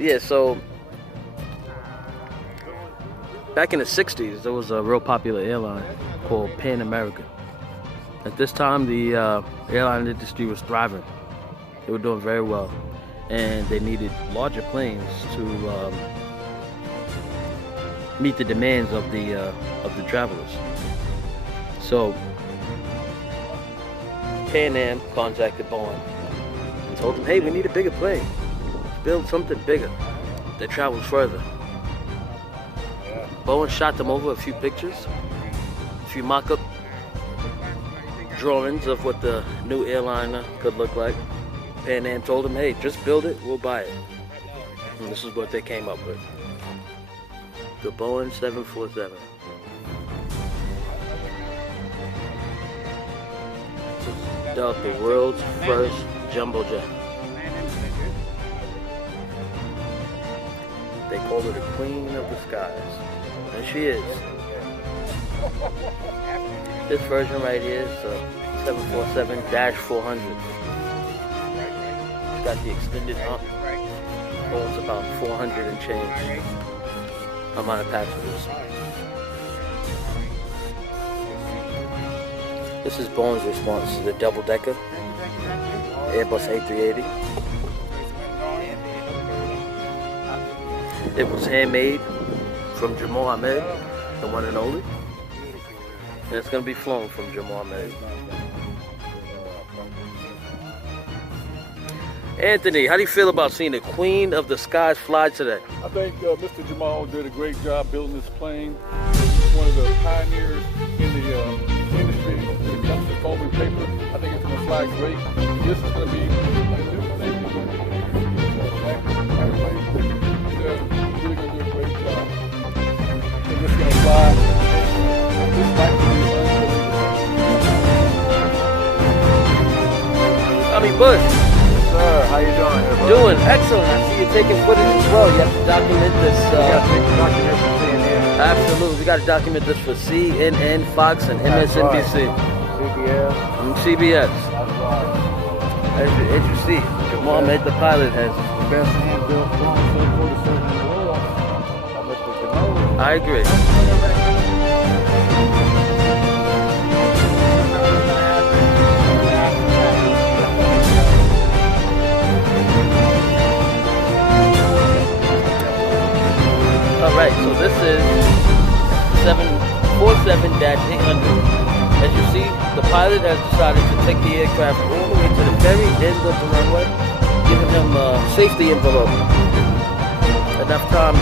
Yeah, so back in the 60s, there was a real popular airline called Pan American. At this time, the airline industry was thriving. They were doing very well, and they needed larger planes to meet the demands of the travelers. So Pan Am contacted Boeing and told them, "Hey, we need a bigger plane. Build something bigger that travels further." Boeing shot them over a few pictures, a few mock-up drawings of what the new airliner could look like. Pan Am told them, "Hey, just build it, we'll buy it." And this is what they came up with. The Boeing 747. Dubbed the world's first jumbo jet. They call her the queen of the skies. And she is. This version right here is the 747-400. It's got the extended hump. Holds about 400 and change amount of passengers. This is Boeing's response to the double-decker Airbus A380. It was handmade from Jamal Ahmed, the one and only. And it's going to be flown from Jamal Ahmed. Anthony, how do you feel about seeing the Queen of the Skies fly today? I think Mr. Jamal did a great job building this plane. He's one of the pioneers in the industry when it comes to foaming paper. I think it's going to fly great. This is going to be a new thing. He's really going to do a great job. And this is going to fly. This might be Tommy Bush. Sir, how you doing? Doing excellent. I see you taking footage as well. You have to document this. Document for CNN. Absolutely. We got to document this for CNN, Fox, and MSNBC. CBS. And CBS. That's right. As you see, Jamal Ahmed, the pilot, has. Best hand-built Boeing 747 in the world. Mr. Jamal. I agree. Alright, so this is 747-800. As you see, the pilot has decided to take the aircraft all the way to the very end of the runway, giving him a safety envelope. Enough time to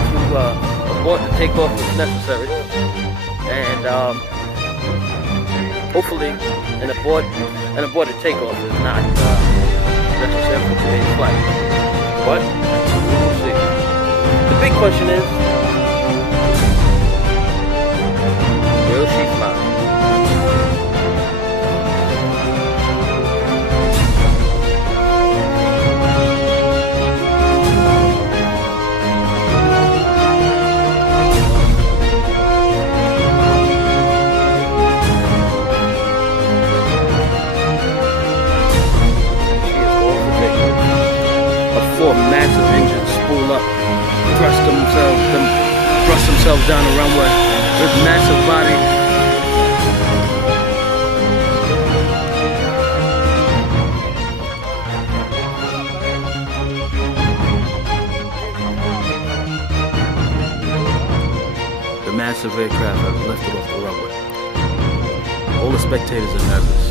abort the takeoff if necessary. And hopefully an aborted takeoff is not necessary for today's flight. But we will see. The big question is, will she fly? She is going for takeoff. Her four massive engines spool up, thrust themselves down the runway with massive body. The massive aircraft has lifted off the runway. All the spectators are nervous.